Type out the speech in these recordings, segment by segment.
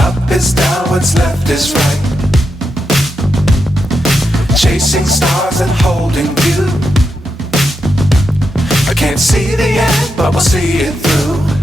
Up is down, what's left is right. Chasing stars and holding you. I can't see the end, but we'll see it through.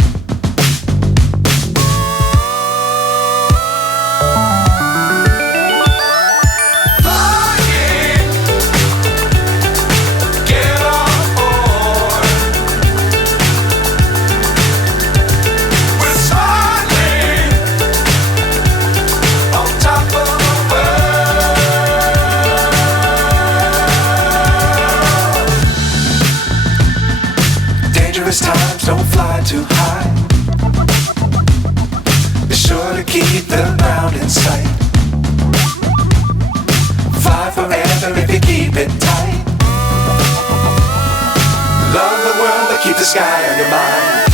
Times don't fly too high. Be sure to keep the ground in sight. Fly forever if you keep it tight. Love the world but keep the sky on your mind.